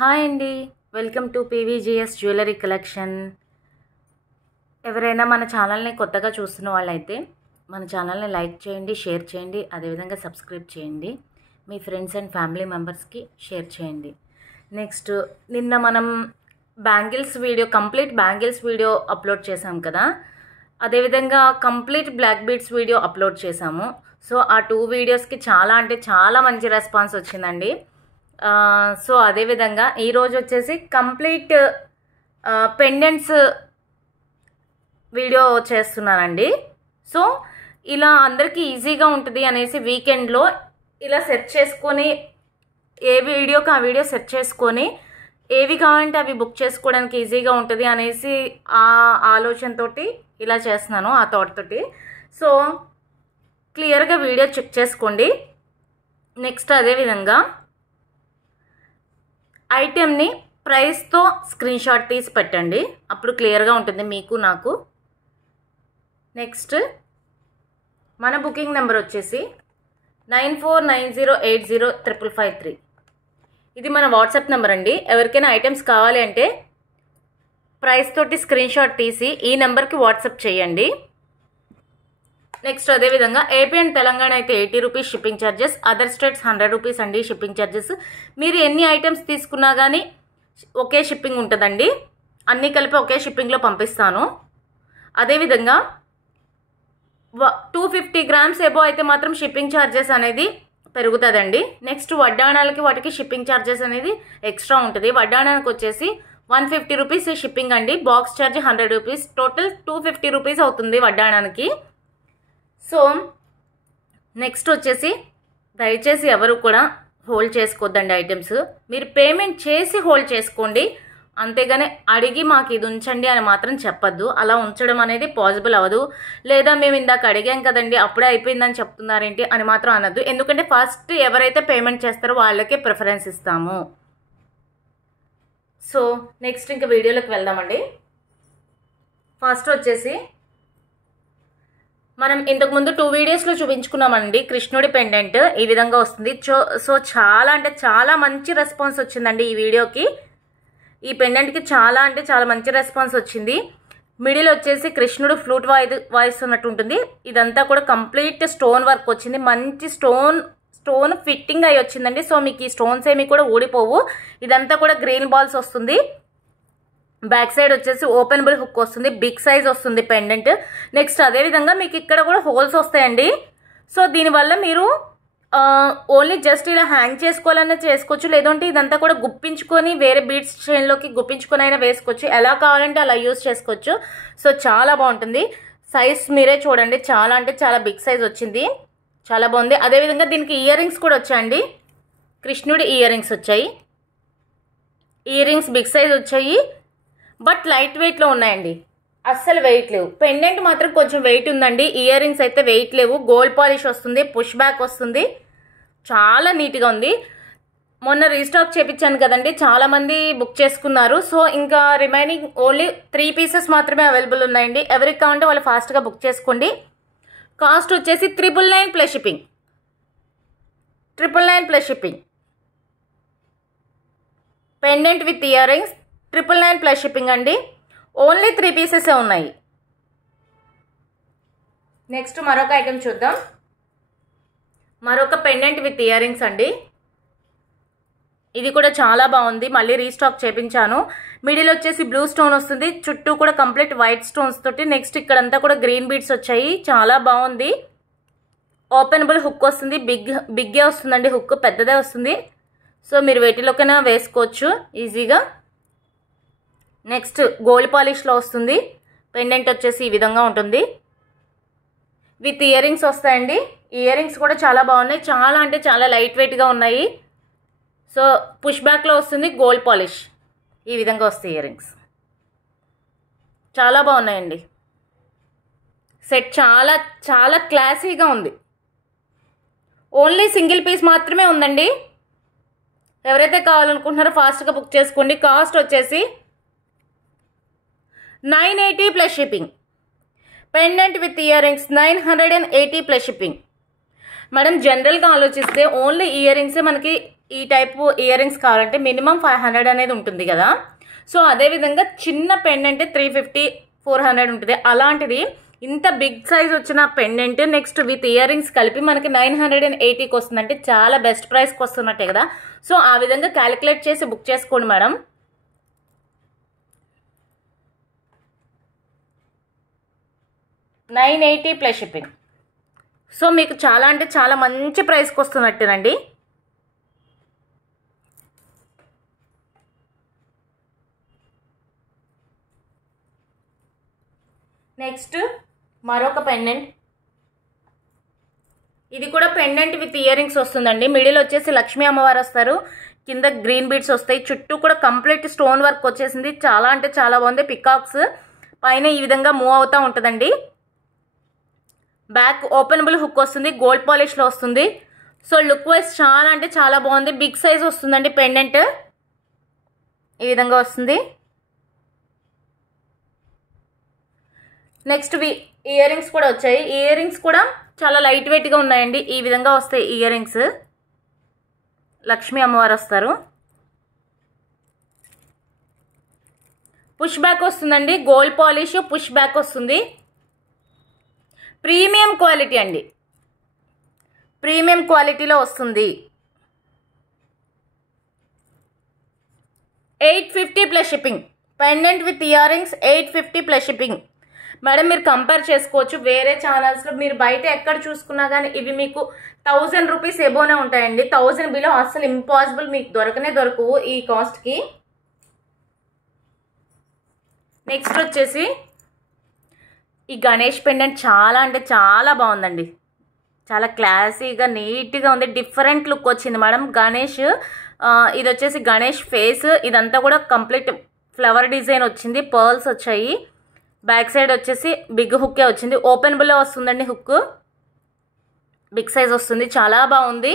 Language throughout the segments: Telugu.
హాయ్ అండి, వెల్కమ్ టు పీవీజీఎస్ జ్యువెలరీ కలెక్షన్. ఎవరైనా మన ఛానల్ని కొత్తగా చూస్తున్న వాళ్ళైతే మన ఛానల్ని లైక్ చేయండి, షేర్ చేయండి, అదేవిధంగా సబ్స్క్రైబ్ చేయండి. మీ ఫ్రెండ్స్ అండ్ ఫ్యామిలీ మెంబర్స్కి షేర్ చేయండి. నెక్స్ట్, నిన్న మనం కంప్లీట్ బ్యాంగిల్స్ వీడియో అప్లోడ్ చేసాం కదా, అదేవిధంగా complete black beads video upload చేసాము. సో ఆ 2 వీడియోస్కి చాలా మంచి రెస్పాన్స్ వచ్చిందండి. సో అదేవిధంగా ఈరోజు వచ్చేసి కంప్లీట్ పెండెంట్స్ వీడియో చేస్తున్నానండి. సో ఇలా అందరికీ ఈజీగా ఉంటుంది అనేసి వీకెండ్లో ఇలా సెర్చ్ చేసుకొని ఏ వీడియోకి ఆ వీడియో సెర్చ్ చేసుకొని ఏవి కావాలంటే అవి బుక్ చేసుకోవడానికి ఈజీగా ఉంటుంది అనేసి ఆ ఆలోచనతోటి ఇలా చేస్తున్నాను, ఆ థాట్ తోటి. సో క్లియర్గా వీడియో చెక్ చేసుకోండి. నెక్స్ట్ అదేవిధంగా ఐటెంని ప్రైస్తో స్క్రీన్ షాట్ తీసి పెట్టండి, అప్పుడు క్లియర్గా ఉంటుంది మీకు నాకు. నెక్స్ట్ మన బుకింగ్ నెంబర్ వచ్చేసి 9490805553. ఇది మన వాట్సాప్ నెంబర్ అండి. ఎవరికైనా ఐటమ్స్ కావాలి అంటే ప్రైస్ తోటి స్క్రీన్ షాట్ తీసి ఈ నెంబర్కి వాట్సాప్ చేయండి. నెక్స్ట్ అదేవిధంగా ఏపీ అండ్ తెలంగాణ అయితే 80 rupees shipping charges, other states 100 rupees అండి షిప్పింగ్ ఛార్జెస్. మీరు ఎన్ని ఐటమ్స్ తీసుకున్నా కానీ ఒకే షిప్పింగ్ ఉంటుందండి, అన్నీ కలిపి ఒకే షిప్పింగ్లో పంపిస్తాను. అదేవిధంగా 250 గ్రామ్స్ ఎబో అయితే మాత్రం షిప్పింగ్ ఛార్జెస్ అనేది పెరుగుతుందండి. నెక్స్ట్ వడ్డాణాలకి వాటికి షిప్పింగ్ ఛార్జెస్ అనేది ఎక్స్ట్రా ఉంటుంది. వడ్డాణానికి వచ్చేసి 150 రూపీస్ షిప్పింగ్ అండి, box charge 100 rupees, total 250 rupees అవుతుంది వడ్డాణానికి. సో నెక్స్ట్ వచ్చేసి దయచేసి ఎవరు కూడా హోల్డ్ చేసుకోవద్దండి ఐటమ్స్. మీరు పేమెంట్ చేసి హోల్డ్ చేసుకోండి, అంతేగాని అడిగి మాకు ఇది ఉంచండి అని మాత్రం చెప్పద్దు. అలా ఉంచడం అనేది పాసిబుల్ అవ్వదు. లేదా మేము ఇందాక అడిగాం కదండి అప్పుడే అయిపోయిందని చెప్తున్నారేంటి అని మాత్రం అనద్దు. ఎందుకంటే ఫస్ట్ ఎవరైతే పేమెంట్ చేస్తారో వాళ్ళకే ప్రిఫరెన్స్ ఇస్తాము. సో నెక్స్ట్ ఇంకా వీడియోలోకి వెళ్దామండి. ఫస్ట్ వచ్చేసి మనం ఇంతకుముందు 2 వీడియోస్లో చూపించుకున్నామండి కృష్ణుడి పెండెంట్ ఈ విధంగా వస్తుంది. సో చాలా అంటే చాలా మంచి రెస్పాన్స్ వచ్చిందండి ఈ వీడియోకి. ఈ పెండెంట్కి చాలా మంచి రెస్పాన్స్ వచ్చింది. మిడిల్ వచ్చేసి కృష్ణుడు ఫ్లూట్ వాయిస్తున్నట్టు ఉంటుంది. ఇదంతా కూడా కంప్లీట్ స్టోన్ వర్క్ వచ్చింది, మంచి స్టోన్ ఫిట్టింగ్ అయి వచ్చిందండి. సో మీకు ఈ స్టోన్స్ ఏమి కూడా ఊడిపోవు. ఇదంతా కూడా గ్రీన్ బాల్స్ వస్తుంది. బ్యాక్ సైడ్ వచ్చేసి ఓపెనబుల్ హుక్ వస్తుంది, బిగ్ సైజ్ వస్తుంది పెండెంట్. నెక్స్ట్ అదేవిధంగా మీకు ఇక్కడ కూడా హోల్స్ వస్తాయండి. సో దీనివల్ల మీరు ఓన్లీ జస్ట్ ఇలా హ్యాంగ్ చేసుకోవాలన్నా చేసుకోవచ్చు, లేదంటే ఇదంతా కూడా గుప్పించుకొని వేరే బీడ్స్ చైన్లోకి గుప్పించుకొని అయినా వేసుకోవచ్చు. ఎలా కావాలంటే అలా యూజ్ చేసుకోవచ్చు. సో చాలా బాగుంటుంది. సైజ్ మీరే చూడండి, చాలా అంటే చాలా బిగ్ సైజ్ వచ్చింది, చాలా బాగుంది. అదేవిధంగా దీనికి ఇయర్ రింగ్స్ కూడా వచ్చాయండి, కృష్ణుడి ఇయర్ రింగ్స్ వచ్చాయి. ఇయర్ రింగ్స్ బిగ్ సైజ్ వచ్చాయి, బట్ లైట్ వెయిట్లో ఉన్నాయండి, అస్సలు వెయిట్ లేవు. పెండెంట్ మాత్రం కొంచెం వెయిట్ ఉందండి, ఇయర్ రింగ్స్ అయితే వెయిట్ లేవు. గోల్డ్ పాలిష్ వస్తుంది, పుష్ బ్యాక్ వస్తుంది, చాలా నీట్గా ఉంది. మొన్న రీస్టాక్ చేపించాను కదండి, చాలామంది బుక్ చేసుకున్నారు. సో ఇంకా రిమైనింగ్ ఓన్లీ 3 పీసెస్ మాత్రమే అవైలబుల్ ఉన్నాయండి. ఎవరికి కావాలంటే వాళ్ళు ఫాస్ట్గా బుక్ చేసుకోండి. కాస్ట్ వచ్చేసి 999 plus shipping, 999 plus shipping. Pendant with ear rings 999 plus shipping అండి. ఓన్లీ 3 పీసెసే ఉన్నాయి. నెక్స్ట్ మరొక ఐటెం చూద్దాం. మరొక పెండెంట్ విత్ ఇయర్ రింగ్స్ అండి. ఇది కూడా చాలా బాగుంది, మళ్ళీ రీస్టాక్ చేపించాను. మిడిల్ వచ్చేసి బ్లూ స్టోన్ వస్తుంది, చుట్టూ కూడా కంప్లీట్ వైట్ స్టోన్స్ తోటి. నెక్స్ట్ ఇక్కడంతా కూడా గ్రీన్ బీడ్స్ వచ్చాయి, చాలా బాగుంది. ఓపెనబుల్ హుక్ వస్తుంది, బిగ్గే వస్తుందండి, హుక్ పెద్దదే వస్తుంది. సో మీరు వేటిలోకైనా వేసుకోవచ్చు ఈజీగా. నెక్స్ట్ గోల్డ్ పాలిష్లో వస్తుంది. పెండెంట్ వచ్చేసి ఈ విధంగా ఉంటుంది, విత్ ఇయర్ రింగ్స్ వస్తాయండి. ఇయర్ రింగ్స్ కూడా చాలా బాగున్నాయి, చాలా అంటే చాలా లైట్ వెయిట్గా ఉన్నాయి. సో పుష్ బ్యాక్లో వస్తుంది, గోల్డ్ పాలిష్ ఈ విధంగా వస్తాయి ఇయర్ రింగ్స్, చాలా బాగున్నాయండి. సెట్ చాలా క్లాసీగా ఉంది. ఓన్లీ సింగిల్ పీస్ మాత్రమే ఉందండి. ఎవరైతే కావాలనుకుంటున్నారో ఫాస్ట్గా బుక్ చేసుకోండి. కాస్ట్ వచ్చేసి 980 plus shipping. Pendant with ear rings 980 plus shipping. Madam జనరల్గా ఆలోచిస్తే ఓన్లీ ఇయర్ రింగ్సే మనకి ఈ టైపు ఇయర్ రింగ్స్ కావాలంటే మినిమం 500 అనేది ఉంటుంది కదా. సో అదేవిధంగా చిన్న పెండెంట్ 350 400 ఉంటుంది. అలాంటిది ఇంత బిగ్ సైజ్ వచ్చిన pendant next with ear rings కలిపి మనకి 980కి వస్తుందంటే చాలా బెస్ట్ ప్రైస్కి వస్తున్నట్టే కదా. సో ఆ విధంగా క్యాలిక్యులేట్ చేసి బుక్ చేసుకోండి మేడం. $980 plus shipping. సో మీకు చాలా అంటే చాలా మంచి ప్రైస్కి వస్తున్నట్టేనండి. నెక్స్ట్ మరొక పెండెంట్. ఇది కూడా పెండెంట్ విత్ ఇయర్ రింగ్స్ వస్తుందండి. మిడిల్ వచ్చేసి లక్ష్మీ అమ్మవారు వస్తారు, కింద గ్రీన్ బీడ్స్ వస్తాయి, చుట్టూ కూడా కంప్లీట్ స్టోన్ వర్క్ వచ్చేసింది. చాలా అంటే చాలా బాగుంది. పికాక్స్ పైన ఈ విధంగా మూవ్ అవుతూ ఉంటుందండి. బ్యాక్ ఓపెనబుల్ హుక్ వస్తుంది, గోల్డ్ పాలిష్లో వస్తుంది. సో లుక్ వైజ్ చాలా అంటే చాలా బాగుంది. బిగ్ సైజ్ వస్తుందండి పెండెంట్, ఈ విధంగా వస్తుంది. నెక్స్ట్ ఇయర్ రింగ్స్ కూడా వచ్చాయి. ఇయర్ రింగ్స్ కూడా చాలా లైట్ వెయిట్గా ఉన్నాయండి. ఈ విధంగా వస్తాయి ఇయర్ రింగ్స్. లక్ష్మీ అమ్మవారు వస్తారు. పుష్ బ్యాక్ వస్తుందండి, గోల్డ్ పాలిష్ పుష్ బ్యాక్ వస్తుంది. ప్రీమియం క్వాలిటీ అండి, ప్రీమియం క్వాలిటీలో వస్తుంది. 850 plus shipping. Pendant with ear rings 850 plus shipping. Madam మీరు కంపేర్ చేసుకోవచ్చు వేరే ఛానల్స్లో. మీరు బయట ఎక్కడ చూసుకున్నా కానీ ఇవి మీకు 1000 రూపీస్ ఎబోనే ఉంటాయండి. 1000 బిలో అస్సలు ఇంపాసిబుల్, మీకు దొరకవు ఈ కాస్ట్కి. నెక్స్ట్ వచ్చేసి ఈ గణేష్ పెండెంట్ చాలా అంటే చాలా బాగుందండి. చాలా క్లాసీగా నీట్గా ఉంది. డిఫరెంట్ లుక్ వచ్చింది మేడం. గణేష్ ఇది వచ్చేసి గణేష్ ఫేస్. ఇదంతా కూడా కంప్లీట్ ఫ్లవర్ డిజైన్ వచ్చింది, పర్ల్స్ వచ్చాయి. బ్యాక్ సైడ్ వచ్చేసి బిగ్ హుక్కే వచ్చింది. ఓపెనబుల్లో వస్తుందండి హుక్, బిగ్ సైజ్ వస్తుంది. చాలా బాగుంది.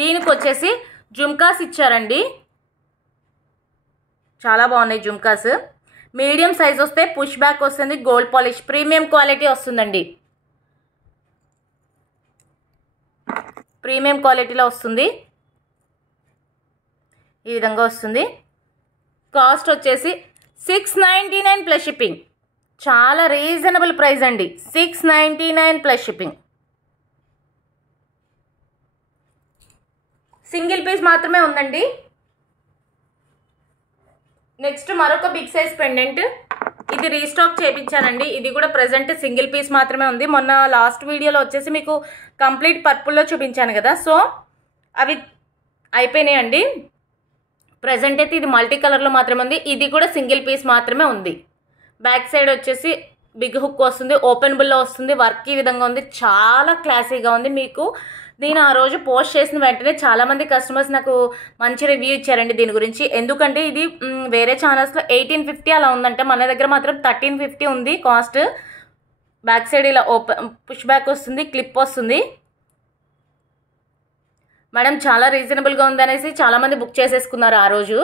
దీనికి వచ్చేసి జుమ్కాస్ ఇచ్చారండి, చాలా బాగున్నాయి జుమ్కాస్. మీడియం సైజ్ వస్తే పుష్ బ్యాక్ వస్తుంది, గోల్డ్ పాలిష్ ప్రీమియం క్వాలిటీ వస్తుందండి. ప్రీమియం క్వాలిటీలో వస్తుంది, ఈ విధంగా వస్తుంది. కాస్ట్ వచ్చేసి 699 ప్లస్ షిప్పింగ్. చాలా రీజనబుల్ ప్రైస్ అండి, 699 ప్లస్ షిప్పింగ్. సింగిల్ పీస్ మాత్రమే ఉందండి. నెక్స్ట్ మరొక బిగ్ సైజ్ పెండెంట్. ఇది రీస్టాక్ చేయించానండి. ఇది కూడా ప్రజెంట్ సింగిల్ పీస్ మాత్రమే ఉంది. మొన్న లాస్ట్ వీడియోలో వచ్చేసి మీకు కంప్లీట్ పర్పుల్లో చూపించాను కదా, సో అవి అయిపోయినాయండి. ప్రజెంట్ అయితే ఇది మల్టీ కలర్లో మాత్రమే ఉంది. ఇది కూడా సింగిల్ పీస్ మాత్రమే ఉంది. బ్యాక్ సైడ్ వచ్చేసి బిగ్ హుక్ వస్తుంది, ఓపెనబుల్లో వస్తుంది. వర్క్ ఈ విధంగా ఉంది, చాలా క్లాసీగా ఉంది. మీకు నేను ఆ రోజు పోస్ట్ చేసిన వెంటనే చాలామంది కస్టమర్స్ నాకు మంచి రివ్యూ ఇచ్చారండి దీని గురించి. ఎందుకంటే ఇది వేరే ఛానల్స్లో 1850 అలా ఉందంటే, మన దగ్గర మాత్రం 1350 ఉంది కాస్ట్. బ్యాక్ సైడ్ ఇలా పుష్ బ్యాక్ వస్తుంది, క్లిప్ వస్తుంది. మేడం చాలా రీజనబుల్గా ఉందనేసి చాలామంది బుక్ చేసేసుకున్నారు ఆ రోజు.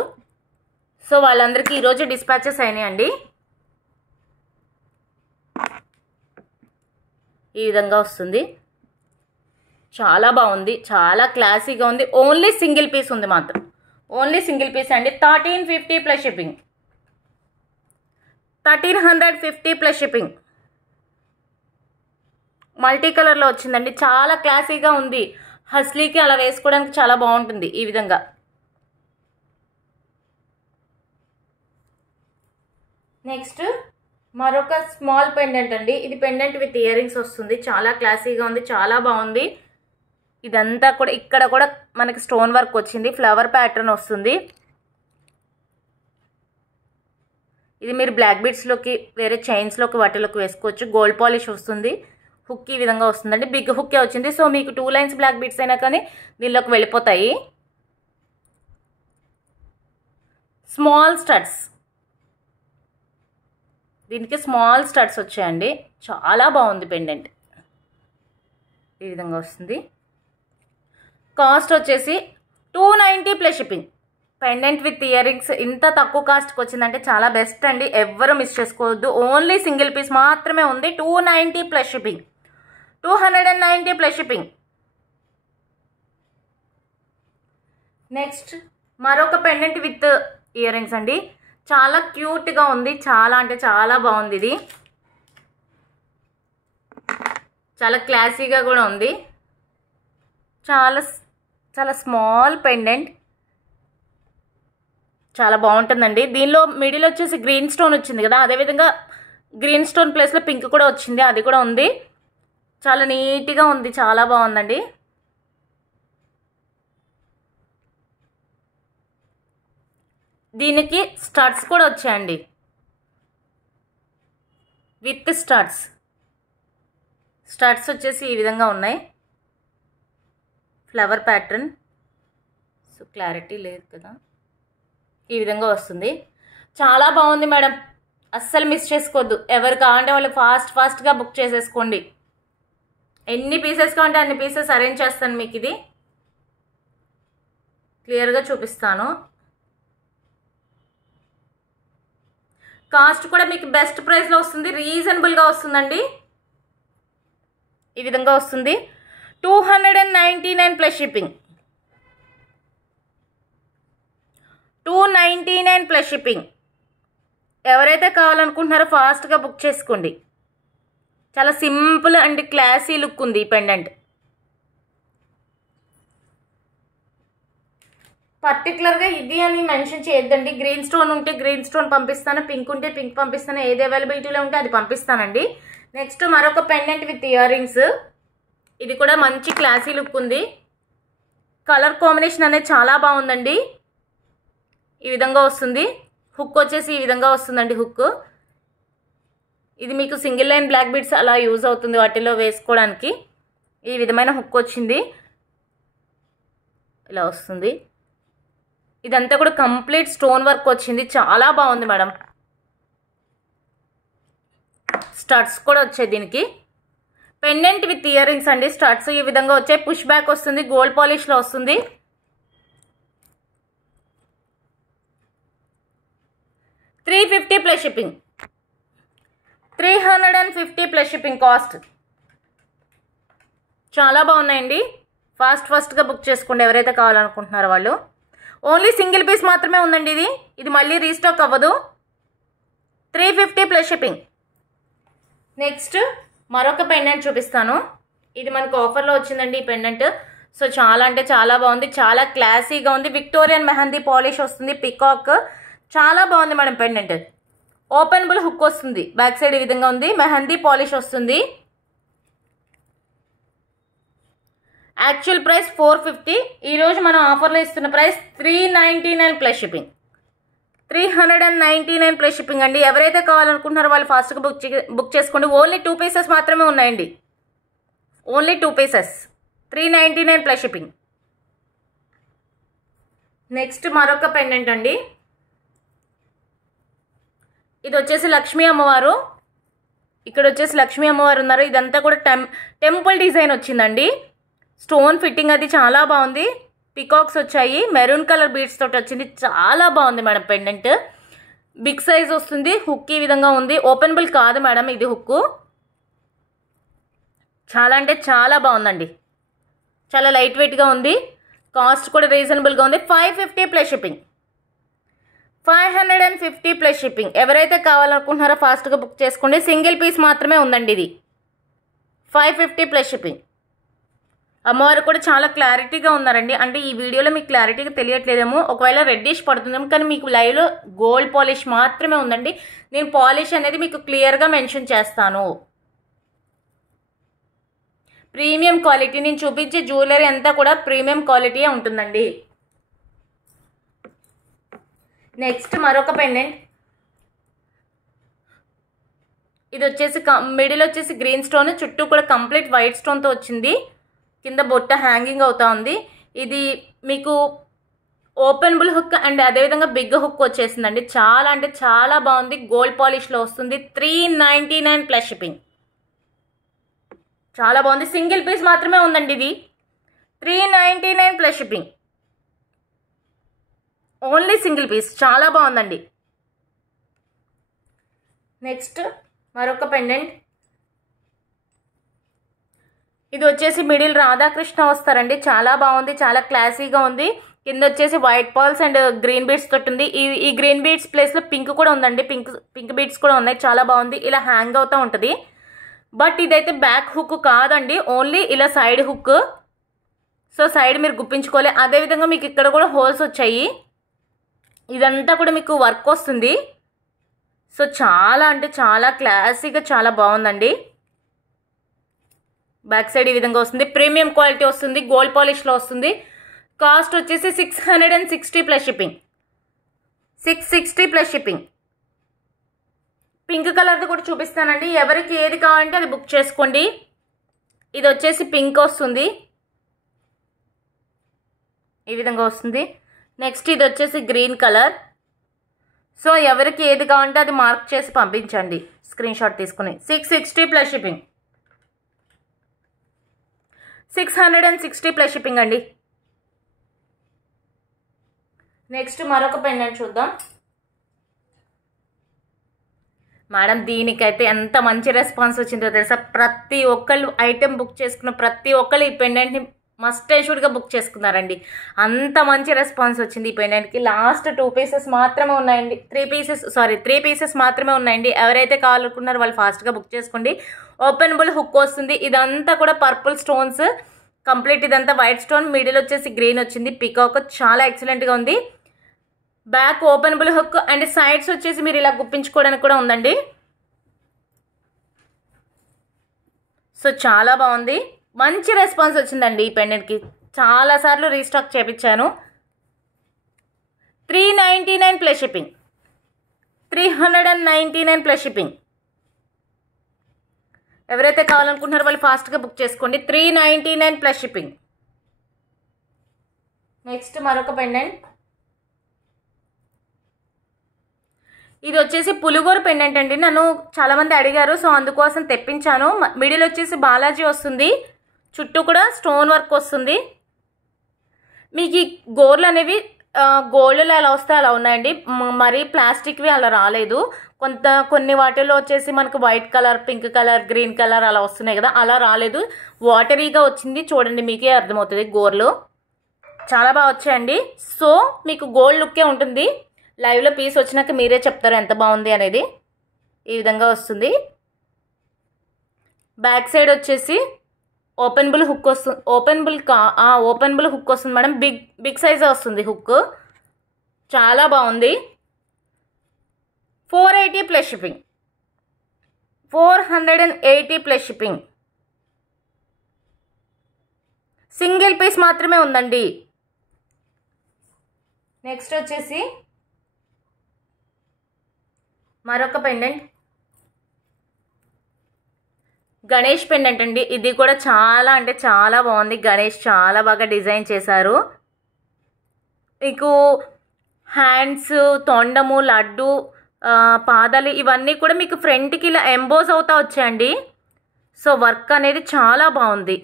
సో వాళ్ళందరికీ ఈరోజు డిస్పాచెస్ అయినాయండి. ఈ విధంగా వస్తుంది, చాలా బాగుంది, చాలా క్లాసీగా ఉంది. ఓన్లీ సింగిల్ పీస్ ఉంది మాత్రం, ఓన్లీ సింగిల్ పీస్ అండి. 1350 plus shipping, 1350 plus shipping. Multi కలర్లో వచ్చిందండి, చాలా క్లాసీగా ఉంది. హస్లీకి అలా వేసుకోవడానికి చాలా బాగుంటుంది ఈ విధంగా. నెక్స్ట్ మరొక స్మాల్ పెండెంట్ అండి. ఇది పెండెంట్ విత్ ఇయర్ రింగ్స్ వస్తుంది, చాలా క్లాసీగా ఉంది, చాలా బాగుంది. ఇదంతా కూడా ఇక్కడ కూడా మనకి స్టోన్ వర్క్ వచ్చింది, ఫ్లవర్ ప్యాటర్న్ వస్తుంది. ఇది మీరు బ్లాక్ బీడ్స్లోకి వేరే చైన్స్లోకి వాటిలోకి వేసుకోవచ్చు. గోల్డ్ పాలిష్ వస్తుంది, హుక్ ఈ విధంగా వస్తుందండి. బిగ్ హుక్కే వచ్చింది. సో మీకు 2 లైన్స్ బ్లాక్ బీడ్స్ అయినా కానీ దీనిలోకి వెళ్ళిపోతాయి. స్మాల్ స్టడ్స్, దీనికి స్మాల్ స్టడ్స్ వచ్చాయండి. చాలా బాగుంది పెండెంట్, ఈ విధంగా వస్తుంది. కాస్ట్ వచ్చేసి 290 plus shipping. Pendant with ear rings ఇంత తక్కువ కాస్ట్కి వచ్చిందంటే చాలా బెస్ట్ అండి, ఎవ్వరూ మిస్ చేసుకోవద్దు. ఓన్లీ సింగిల్ పీస్ మాత్రమే ఉంది. 290 plus shipping, 290 plus shipping. Next మరొక పెండెంట్ విత్ ఇయర్ రింగ్స్ అండి. చాలా క్యూట్గా ఉంది, చాలా అంటే చాలా బాగుంది. ఇది చాలా క్లాసీగా కూడా ఉంది. చాలా చాలా స్మాల్ పెండెంట్, చాలా బాగుంటుందండి. దీనిలో మిడిల్ వచ్చేసి గ్రీన్ స్టోన్ వచ్చింది కదా, అదేవిధంగా గ్రీన్ స్టోన్ ప్లేస్లో పింక్ కూడా వచ్చింది, అది కూడా ఉంది. చాలా నీట్గా ఉంది, చాలా బాగుందండి. దీనికి స్టడ్స్ కూడా వచ్చాయండి, విత్ స్టడ్స్ వచ్చేసి ఈ విధంగా ఉన్నాయి. ఫ్లవర్ ప్యాటర్న్, సో క్లారిటీ లేదు కదా, ఈ విధంగా వస్తుంది. చాలా బాగుంది మేడం, అస్సలు మిస్ చేసుకోవద్దు. ఎవరు కావాలంటే వాళ్ళు ఫాస్ట్గా బుక్ చేసేసుకోండి. ఎన్ని పీసెస్ కావాలంటే అన్ని పీసెస్ అరేంజ్ చేస్తాను. మీకు ఇది క్లియర్గా చూపిస్తాను. కాస్ట్ కూడా మీకు బెస్ట్ ప్రైస్లో వస్తుంది, రీజనబుల్గా వస్తుందండి. ఈ విధంగా వస్తుంది. 299 ప్లస్ షిప్పింగ్, 299 ప్లస్ షిప్పింగ్. ఎవరైతే కావాలనుకుంటున్నారో ఫాస్ట్గా బుక్ చేసుకోండి. చాలా సింపుల్ అండ్ క్లాసీ లుక్ ఉంది ఈ పెండెంట్. పర్టికులర్గా ఇది అని మెన్షన్ చేయొద్దండి. గ్రీన్ స్టోన్ ఉంటే గ్రీన్ స్టోన్ పంపిస్తాను, పింక్ ఉంటే పింక్ పంపిస్తాను, ఏది అవైలబిలిటీలో ఉంటే అది పంపిస్తానండి. నెక్స్ట్ మరొక పెండెంట్ విత్ ఇయర్ రింగ్స్. ఇది కూడా మంచి క్లాసీ లుక్ ఉంది. కలర్ కాంబినేషన్ అనేది చాలా బాగుందండి. ఈ విధంగా వస్తుంది. హుక్ వచ్చేసి ఈ విధంగా వస్తుందండి. హుక్ ఇది మీకు సింగిల్ లైన్ బ్లాక్ బీడ్స్ అలా యూజ్ అవుతుంది వాటిలో వేసుకోవడానికి. ఈ విధమైన హుక్ వచ్చింది, ఇలా వస్తుంది. ఇదంతా కూడా కంప్లీట్ స్టోన్ వర్క్ వచ్చింది, చాలా బాగుంది మేడం. స్టడ్స్ కూడా వచ్చాయి దీనికి. పెండెంట్ విత్ ఇయర్ రింగ్స్ అండి. స్టడ్స్ ఈ విధంగా వచ్చాయి, పుష్ బ్యాక్ వస్తుంది, గోల్డ్ పాలిష్లో వస్తుంది. $350 plus shipping, 350 plus shipping cost. చాలా బాగున్నాయండి. ఫాస్ట్గా బుక్ చేసుకోండి ఎవరైతే కావాలనుకుంటున్నారో వాళ్ళు. ఓన్లీ సింగిల్ పీస్ మాత్రమే ఉందండి. ఇది మళ్ళీ రీస్టాక్ అవ్వదు. 350 ప్లస్ షిప్పింగ్. నెక్స్ట్ మరొక పెండెంట్ చూపిస్తాను. ఇది మనకు ఆఫర్లో వచ్చిందండి ఈ పెండెంట్. సో చాలా అంటే చాలా బాగుంది, చాలా క్లాసీగా ఉంది. విక్టోరియన్ మెహందీ పాలిష్ వస్తుంది, పికాక్. చాలా బాగుంది మేడం పెండెంట్. ఓపెనబుల్ హుక్ వస్తుంది, బ్యాక్ సైడ్ ఈ విధంగా ఉంది. మెహందీ పాలిష్ వస్తుంది. Actual price 450. ఈరోజు మనం ఆఫర్లో ఇస్తున్న price 399 plus shipping, 399 plus shipping అండి. ఎవరైతే కావాలనుకుంటున్నారో వాళ్ళు ఫాస్ట్గా బుక్ చేసుకోండి. ఓన్లీ 2 పీసెస్ మాత్రమే ఉన్నాయండి, only 2 pieces. 399 plus shipping. Next మరొక పెండెంట్ అండి. ఇది వచ్చేసి లక్ష్మీ అమ్మవారు. ఇక్కడ వచ్చేసి లక్ష్మీ అమ్మవారు ఉన్నారు. ఇదంతా కూడా టెంపుల్ డిజైన్ వచ్చిందండి. స్టోన్ ఫిట్టింగ్ అది చాలా బాగుంది. పికాక్స్ వచ్చాయి, మెరూన్ కలర్ బీడ్స్ తోటి వచ్చింది. చాలా బాగుంది మేడం పెండెంట్. బిగ్ సైజ్ వస్తుంది. హుక్ ఈ విధంగా ఉంది. ఓపెనబుల్ కాదు మేడం ఇది హుక్. చాలా అంటే చాలా బాగుందండి. చాలా లైట్ వెయిట్గా ఉంది. కాస్ట్ కూడా రీజనబుల్గా ఉంది. 550 ప్లస్ షిప్పింగ్, 550 ప్లస్ షిప్పింగ్. ఎవరైతే కావాలనుకుంటున్నారో ఫాస్ట్గా బుక్ చేసుకోండి. సింగిల్ పీస్ మాత్రమే ఉందండి ఇది. 550 ప్లస్ షిప్పింగ్. అమ్మవారు కూడా చాలా క్లారిటీగా ఉన్నారండి. అంటే ఈ వీడియోలో మీకు క్లారిటీగా తెలియట్లేదేమో, ఒకవేళ రెడ్డిష్ పడుతుందేమో, కానీ మీకు లైవ్లో గోల్డ్ పాలిష్ మాత్రమే ఉందండి. నేను పాలిష్ అనేది మీకు క్లియర్గా మెన్షన్ చేస్తాను. ప్రీమియం క్వాలిటీ, నేను చూపించే జ్యువెలరీ అంతా కూడా ప్రీమియం క్వాలిటీయే ఉంటుందండి. నెక్స్ట్ మరొక పెండెంట్. ఇది వచ్చేసి మిడిల్ వచ్చేసి గ్రీన్ స్టోన్, చుట్టూ కూడా కంప్లీట్ వైట్ స్టోన్తో వచ్చింది. కింద బొట్ట హ్యాంగింగ్ అవుతా ఉంది. ఇది మీకు ఓపెనబుల్ హుక్ అండ్ అదేవిధంగా బిగ్ హుక్ వచ్చేసిందండి. చాలా అంటే చాలా బాగుంది. గోల్డ్ పాలిష్లో వస్తుంది. 399 ప్లస్ షిప్పింగ్. చాలా బాగుంది. సింగిల్ పీస్ మాత్రమే ఉందండి ఇది. 399 plus shipping. Only single piece. చాలా బాగుందండి. నెక్స్ట్ మరొక పెండెంట్. ఇది వచ్చేసి మిడిల్ రాధాకృష్ణ వస్తారండి. చాలా బాగుంది, చాలా క్లాసీగా ఉంది. కింద వచ్చేసి white Paul's and green beads తోటి ఉంది. ఈ గ్రీన్ బీడ్స్ ప్లేస్లో పింక్ కూడా ఉందండి. పింక్ బీడ్స్ కూడా ఉన్నాయి. చాలా బాగుంది. ఇలా హ్యాంగ్ అవుతూ ఉంటుంది. బట్ ఇదైతే బ్యాక్ హుక్ కాదండి, ఓన్లీ ఇలా సైడ్ హుక్. సో సైడ్ మీరు గుప్పించుకోవాలి. అదేవిధంగా మీకు ఇక్కడ కూడా హోల్స్ వచ్చాయి. ఇదంతా కూడా మీకు వర్క్ వస్తుంది. సో చాలా అంటే చాలా క్లాసీగా చాలా బాగుందండి. బ్యాక్ సైడ్ ఈ విధంగా వస్తుంది. ప్రీమియం క్వాలిటీ వస్తుంది. గోల్డ్ పాలిష్లో వస్తుంది. కాస్ట్ వచ్చేసి 660 plus shipping. 660 plus shipping. Pink కలర్ది కూడా చూపిస్తానండి. ఎవరికి ఏది కావాలంటే అది బుక్ చేసుకోండి. ఇది వచ్చేసి పింక్ వస్తుంది. ఈ విధంగా వస్తుంది. నెక్స్ట్ ఇది వచ్చేసి గ్రీన్ కలర్. సో ఎవరికి ఏది కావాలంటే అది మార్క్ చేసి పంపించండి స్క్రీన్ షాట్ తీసుకుని. 660 ప్లస్ షిప్పింగ్. 660 ప్లస్ షిప్పింగ్ అండి. నెక్స్ట్ మరొక పెండెంట్ చూద్దాం. మేడం దీనికైతే ఎంత మంచి రెస్పాన్స్ వచ్చిందో తెలుసా. ప్రతి ఒక్కళ్ళు ఐటెం బుక్ చేసుకున్న ప్రతి ఒక్కళ్ళు ఈ పెండెంట్ని మస్ట్ అండ్ షుడ్గా బుక్ చేసుకున్నారండి. అంత మంచి రెస్పాన్స్ వచ్చింది ఈ పెండెంట్కి. లాస్ట్ 2 పీసెస్ మాత్రమే ఉన్నాయండి. 3 పీసెస్ మాత్రమే ఉన్నాయండి. ఎవరైతే కావాలనుకున్నారో వాళ్ళు ఫాస్ట్గా బుక్ చేసుకోండి. ఓపెనబుల్ హుక్ వస్తుంది. ఇదంతా కూడా పర్పుల్ స్టోన్స్ కంప్లీట్. ఇదంతా వైట్ స్టోన్, మిడిల్ వచ్చేసి గ్రీన్ వచ్చింది. పికాక్ చాలా ఎక్సలెంట్గా ఉంది. Back openable hook and sides వచ్చేసి మీరు ఇలా గుప్పించుకోవడానికి కూడా ఉందండి. సో చాలా బాగుంది. మంచి రెస్పాన్స్ వచ్చిందండి ఈ పెండెంట్కి. చాలాసార్లు రీస్టాక్ చేయించాను. 399 ప్లస్ షిప్పింగ్. 399 plus shipping. ఎవరైతే కావాలనుకుంటున్నారో వాళ్ళు ఫాస్ట్గా బుక్ చేసుకోండి. 399 ప్లస్ షిప్పింగ్. నెక్స్ట్ మరొక పెండెంట్. ఇది వచ్చేసి పులిగోరు పెండెంట్ అండి. నన్ను చాలామంది అడిగారు, సో అందుకోసం తెప్పించాను. మిడిల్ వచ్చేసి బాలాజీ వస్తుంది. చుట్టూ కూడా స్టోన్ వర్క్ వస్తుంది. మీకు ఈ గోర్లు అనేవి గోల్డ్లో ఎలా వస్తే అలా ఉన్నాయండి. మరి ప్లాస్టిక్వి అలా రాలేదు. కొన్ని వాటిల్లో వచ్చేసి మనకు white colour, pink colour, green colour అలా వస్తున్నాయి కదా, అలా రాలేదు. వాటరీగా వచ్చింది. చూడండి మీకే అర్థమవుతుంది. గోర్లు చాలా బాగా వచ్చాయండి. సో మీకు గోల్డ్ లుక్కే ఉంటుంది. లైవ్లో పీస్ వచ్చినాక మీరే చెప్తారు ఎంత బాగుంది అనేది. ఈ విధంగా వస్తుంది. బ్యాక్ సైడ్ వచ్చేసి ఓపెనబుల్ హుక్ వస్తుంది. ఓపెనబుల్ హుక్ వస్తుంది మేడం. బిగ్ సైజ్ వస్తుంది హుక్. చాలా బాగుంది. 480 plus shipping. 480 plus shipping. Single piece మాత్రమే ఉందండి. నెక్స్ట్ వచ్చేసి మరొక పెండెంట్. గణేష్ పెండెంట్ అండి. ఇది కూడా చాలా అంటే చాలా బాగుంది. గణేష్ చాలా బాగా డిజైన్ చేశారు. మీకు హ్యాండ్స్, తొండము, లడ్డు, పాదాలు ఇవన్నీ కూడా మీకు ఫ్రంట్కి ఇలా ఎంబోజ్ అవుతా వచ్చాయండి. సో వర్క్ అనేది చాలా బాగుంది.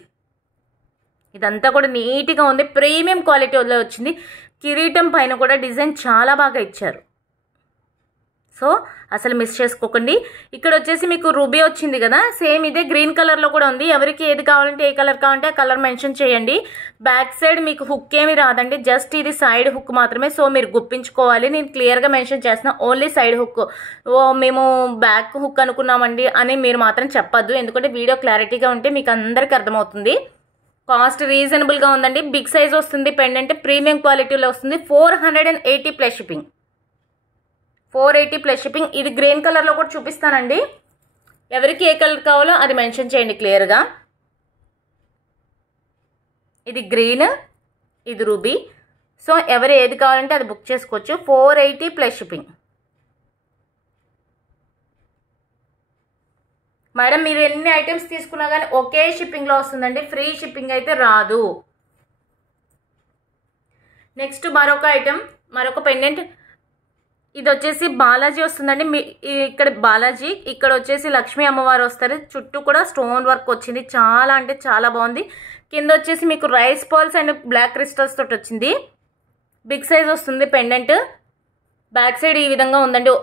ఇదంతా కూడా నీట్గా ఉంది. ప్రీమియం క్వాలిటీలో వచ్చింది. కిరీటం పైన కూడా డిజైన్ చాలా బాగా ఇచ్చారు. సో అసలు మిస్ చేసుకోకండి. ఇక్కడ వచ్చేసి మీకు రూబీ వచ్చింది కదా, సేమ్ ఇదే గ్రీన్ కలర్లో కూడా ఉంది. ఎవరికి ఏది కావాలంటే ఏ కలర్ కావాలంటే ఆ కలర్ మెన్షన్ చేయండి. బ్యాక్ సైడ్ మీకు హుక్ ఏమి రాదండి, జస్ట్ ఇది సైడ్ హుక్ మాత్రమే. సో మీరు గుప్పించుకోవాలి. నేను క్లియర్గా మెన్షన్ చేస్తున్నా, ఓన్లీ సైడ్ హుక్. మేము బ్యాక్ హుక్ అనుకున్నామండి అని మీరు మాత్రం చెప్పొద్దు, ఎందుకంటే వీడియో క్లారిటీగా ఉంటే మీకు అందరికీ అర్థమవుతుంది. కాస్ట్ రీజనబుల్గా ఉందండి. బిగ్ సైజ్ వస్తుంది. పెండెంట్ ప్రీమియం క్వాలిటీలో వస్తుంది. 480 ప్లస్ షిప్పింగ్. 480 plus shipping. ఇది గ్రీన్ కలర్లో కూడా చూపిస్తానండి. ఎవరికి ఏ కలర్ కావాలో అది మెన్షన్ చేయండి క్లియర్గా. ఇది గ్రీన్, ఇది రూబీ. సో ఎవరు ఏది కావాలంటే అది బుక్ చేసుకోవచ్చు. 480 ప్లస్ షిప్పింగ్. మేడం మీరు ఎన్ని ఐటమ్స్ తీసుకున్నా కానీ ఒకే షిప్పింగ్లో వస్తుందండి. ఫ్రీ షిప్పింగ్ అయితే రాదు. నెక్స్ట్ మరొక ఐటమ్, మరొక పెండెంట్. ఇది వచ్చేసి బాలాజీ వస్తుందండి. ఇక్కడ బాలాజీ, ఇక్కడ వచ్చేసి లక్ష్మీ అమ్మవారు వస్తారు. చుట్టూ కూడా స్టోన్ వర్క్ వచ్చింది. చాలా అంటే చాలా బాగుంది. కింద వచ్చేసి మీకు rice balls and black crystals తోటి వచ్చింది. బిగ్ సైజ్ వస్తుంది పెండెంట్. బ్యాక్ సైడ్ ఈ విధంగా ఉందండి.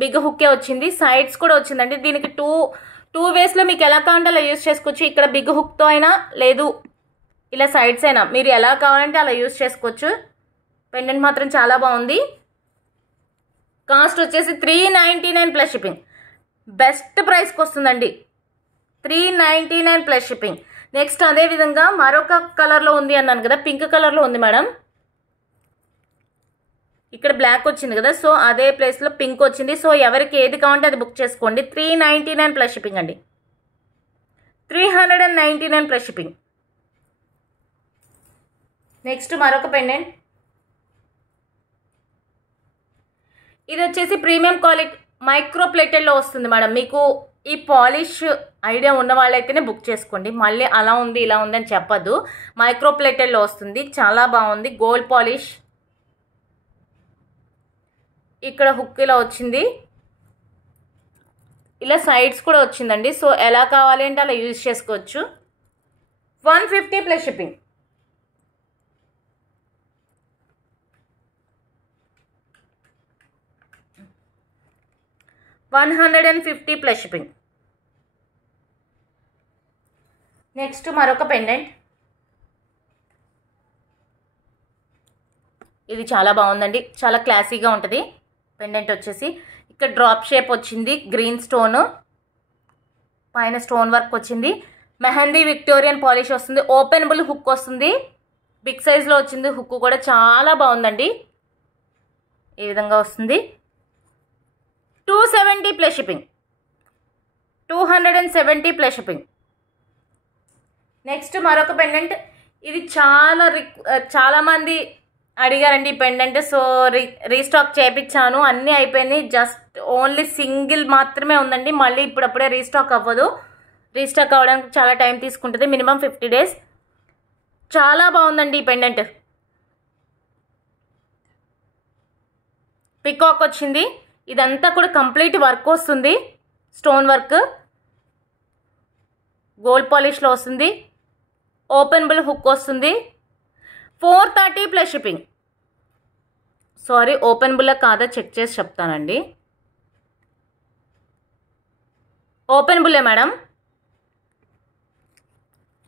బిగ్ హుక్కే వచ్చింది. సైడ్స్ కూడా వచ్చిందండి. దీనికి టూ వేస్లో మీకు ఎలా కావాలంటే అలా యూజ్ చేసుకోవచ్చు. ఇక్కడ బిగ్ హుక్తో అయినా లేదు ఇలా సైడ్స్ అయినా మీరు ఎలా కావాలంటే అలా యూజ్ చేసుకోవచ్చు. పెండెంట్ మాత్రం చాలా బాగుంది. కాస్ట్ వచ్చేసి 399 ప్లస్ షిప్పింగ్. బెస్ట్ ప్రైస్కి వస్తుందండి, 399 ప్లస్ షిప్పింగ్. నెక్స్ట్ అదేవిధంగా మరొక కలర్లో ఉంది అన్నాను కదా, పింక్ కలర్లో ఉంది మేడం. ఇక్కడ బ్లాక్ వచ్చింది కదా, సో అదే ప్లేస్లో పింక్ వచ్చింది. సో ఎవరికి ఏది కావాలంటే అది బుక్ చేసుకోండి. 399 ప్లస్ షిప్పింగ్ అండి, 399 ప్లస్ షిప్పింగ్. నెక్స్ట్ మరొక పెండెంట్. ఇది వచ్చేసి ప్రీమియం క్వాలిటీ మైక్రో ప్లేటెడ్లో వస్తుంది మేడం. మీకు ఈ పాలిష్ ఐడియా ఉన్న వాళ్ళైతేనే బుక్ చేసుకోండి, మళ్ళీ అలా ఉంది ఇలా ఉంది అని చెప్పద్దు. మైక్రో ప్లేటెడ్లో వస్తుంది, చాలా బాగుంది. Gold polish. ఇక్కడ హుక్ ఇలా వచ్చింది, ఇలా సైడ్స్ కూడా వచ్చిందండి. సో ఎలా కావాలి అంటే అలా యూజ్ చేసుకోవచ్చు. 150 plus shipping. $150 plus shipping. Next మరొక పెండెంట్. ఇది చాలా బాగుందండి, చాలా క్లాసీగా ఉంటుంది. పెండెంట్ వచ్చేసి ఇక్కడ డ్రాప్ షేప్ వచ్చింది, గ్రీన్ స్టోన్ పైన స్టోన్ వర్క్ వచ్చింది. మెహందీ విక్టోరియన్ పాలిష్ వస్తుంది, ఓపెనబుల్ హుక్ వస్తుంది, బిగ్ సైజ్లో వచ్చింది. హుక్ కూడా చాలా బాగుందండి, ఈ విధంగా వస్తుంది. 270 plus shipping, 270 plus shipping. Next మరొక పెండెంట్. ఇది చాలా మంది అడిగారండి ఈ పెండెంట్. సో రీస్టాక్ చేయించాను, అన్నీ అయిపోయినాయి. జస్ట్ ఓన్లీ సింగిల్ మాత్రమే ఉందండి. మళ్ళీ ఇప్పుడప్పుడే రీస్టాక్ అవ్వదు, రీస్టాక్ అవ్వడానికి చాలా టైం తీసుకుంటుంది, మినిమం 50 డేస్. చాలా బాగుందండి ఈ పెండెంట్. పికాక్ వచ్చింది, ఇదంతా కూడా కంప్లీట్ వర్క్ వస్తుంది, స్టోన్ వర్క్, గోల్డ్ పాలిష్లో వస్తుంది, ఓపెనబుల్ హుక్ వస్తుంది. 430 ప్లస్ షిప్పింగ్. సారీ, ఓపెనబుల్ కాదా చెక్ చేసి చెప్తానండి. ఓపెనబుల్లే మేడం.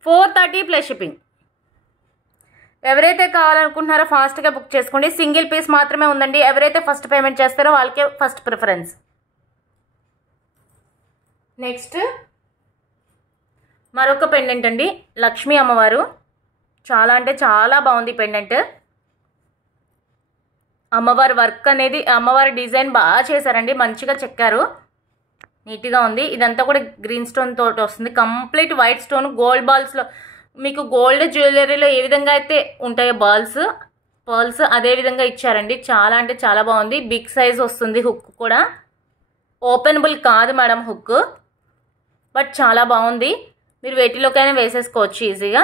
430 plus shipping. ఎవరైతే కావాలనుకుంటున్నారో ఫాస్ట్గా బుక్ చేసుకోండి. సింగిల్ పీస్ మాత్రమే ఉందండి. ఎవరైతే ఫస్ట్ పేమెంట్ చేస్తారో వాళ్ళకే ఫస్ట్ ప్రిఫరెన్స్. నెక్స్ట్ మరొక పెండెంట్ అండి, లక్ష్మీ అమ్మవారు. చాలా అంటే చాలా బాగుంది పెండెంట్. అమ్మవారి వర్క్ అనేది, అమ్మవారి డిజైన్ బాగా చేశారండి, మంచిగా చెక్కారు, నీట్గా ఉంది. ఇదంతా కూడా గ్రీన్ స్టోన్ తోటి వస్తుంది, కంప్లీట్ వైట్ స్టోన్. గోల్డ్ బాల్స్లో మీకు గోల్డ్ జ్యువెలరీలో ఏ విధంగా అయితే ఉంటాయో పర్ల్స్ అదే విధంగా ఇచ్చారండి. చాలా అంటే చాలా బాగుంది. బిగ్ సైజ్ వస్తుంది. హుక్ కూడా ఓపెనబుల్ కాదు మేడం హుక్, బట్ చాలా బాగుంది. మీరు వేటిలోకైనా వేసేసుకోవచ్చు ఈజీగా.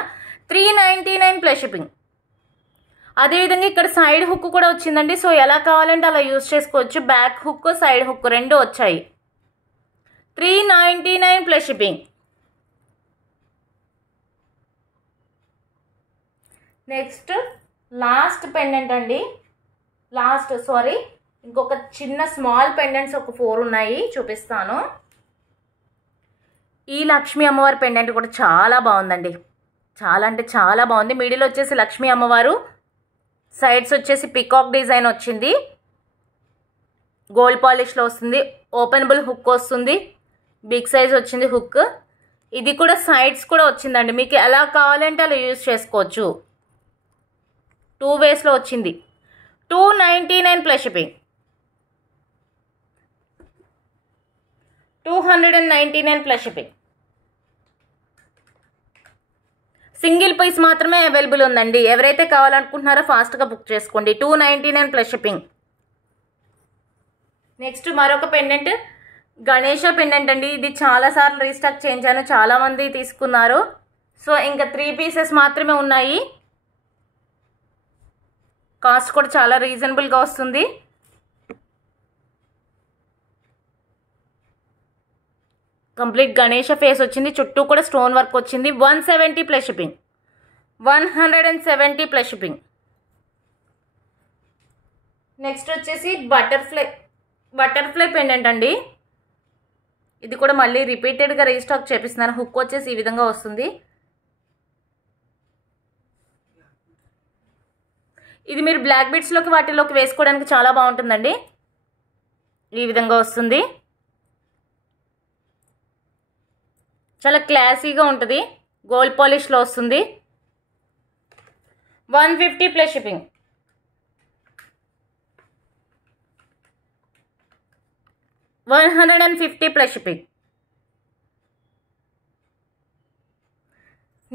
399 ప్లస్ షిప్పింగ్. అదేవిధంగా ఇక్కడ సైడ్ హుక్ కూడా వచ్చిందండి. సో ఎలా కావాలంటే అలా యూజ్ చేసుకోవచ్చు. బ్యాక్ హుక్, సైడ్ హుక్ రెండు వచ్చాయి. 399 plus shipping. Next last pendant అండి. ఇంకొక చిన్న స్మాల్ పెండెంట్స్ ఒక 4 ఉన్నాయి, చూపిస్తాను. ఈ లక్ష్మీ అమ్మవారి పెండెంట్ కూడా చాలా బాగుందండి, చాలా అంటే చాలా బాగుంది. మిడిల్ వచ్చేసి లక్ష్మీ అమ్మవారు, సైడ్స్ వచ్చేసి పికాక్ డిజైన్ వచ్చింది, గోల్డ్ పాలిష్లో వస్తుంది, ఓపెనబుల్ హుక్ వస్తుంది, బిగ్ సైజ్ వచ్చింది హుక్. ఇది కూడా సైడ్స్ కూడా వచ్చిందండి. మీకు ఎలా కావాలంటే అలా యూజ్ చేసుకోవచ్చు. 2 వేస్లో వచ్చింది. 299 plus shipping. 299 plus shipping. Single piece మాత్రమే అవైలబుల్ ఉందండి. ఎవరైతే కావాలనుకుంటున్నారో ఫాస్ట్గా బుక్ చేసుకోండి. 299 ప్లస్ షిప్పింగ్. నెక్స్ట్ మరొక పెండెంట్, గణేష పెండెంట్ అండి. ఇది చాలాసార్లు రీస్టాక్ చేయించాను, చాలామంది తీసుకున్నారు. సో ఇంకా 3 పీసెస్ మాత్రమే ఉన్నాయి. కాస్ట్ కూడా చాలా రీజనబుల్గా వస్తుంది. కంప్లీట్ గణేష ఫేస్ వచ్చింది, చుట్టూ కూడా స్టోన్ వర్క్ వచ్చింది. 170 plus shipping. 170 plus shipping. Next వచ్చేసి బటర్ఫ్లై పెండెంట్ అండి. ఇది కూడా మళ్ళీ రిపీటెడ్గా రీస్టాక్ చేపిస్తున్నాను. హుక్ వచ్చేసి ఈ విధంగా వస్తుంది. ఇది మీరు బ్లాక్ బీడ్స్లోకి వాటిలోకి వేసుకోవడానికి చాలా బాగుంటుందండి. ఈ విధంగా వస్తుంది, చాలా క్లాసీగా ఉంటుంది. గోల్డ్ పాలిష్లో వస్తుంది. 150 plus shipping. $150 plus shipping.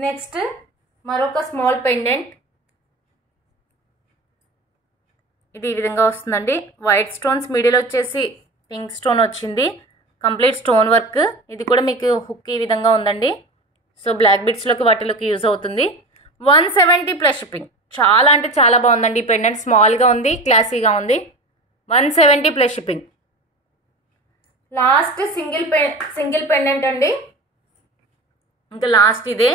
Next మరొక స్మాల్ పెండెంట్. ఇది ఈ విధంగా వస్తుందండి. వైట్ స్టోన్స్, మిడిల్ వచ్చేసి పింక్ స్టోన్ వచ్చింది. Complete stone work. ఇది కూడా మీకు హుక్ ఈ విధంగా ఉందండి. సో బ్లాక్ బీడ్స్లోకి వాటిలోకి యూజ్ అవుతుంది. 170 ప్లస్ షిప్పింగ్. చాలా అంటే చాలా బాగుందండి. ఈ పెండెంట్ స్మాల్గా ఉంది, క్లాసీగా ఉంది. 170 plus shipping. Last single pendant అండి. ఇంకా లాస్ట్ ఇదే.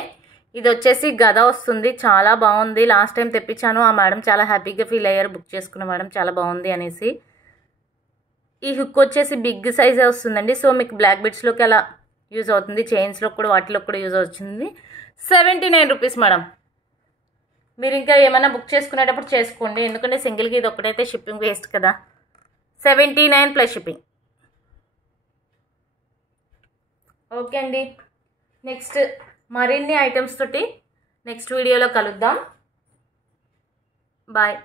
ఇది వచ్చేసి గద వస్తుంది, చాలా బాగుంది. లాస్ట్ టైం తెప్పించాను, ఆ మేడం చాలా హ్యాపీగా ఫీల్ అయ్యారు, బుక్ చేసుకున్న మేడం చాలా బాగుంది అనేసి. ఈ హుక్ వచ్చేసి బిగ్ సైజే వస్తుందండి. సో మీకు బ్లాక్ బీడ్స్లోకి అలా యూజ్ అవుతుంది, చైన్స్లో కూడా వాటిలో కూడా యూజ్ అవుతుంది. 79 రూపీస్ మేడం. మీరు ఇంకా ఏమైనా బుక్ చేసుకునేటప్పుడు చేసుకోండి, ఎందుకంటే సింగిల్కి ఇది ఒకటైతే షిప్పింగ్ వేస్ట్ కదా. 79 ప్లస్ షిప్పింగ్. ఓకే అండి, నెక్స్ట్ మరిన్ని ఐటమ్స్ తోటి నెక్స్ట్ వీడియోలో కలుద్దాం. బాయ్.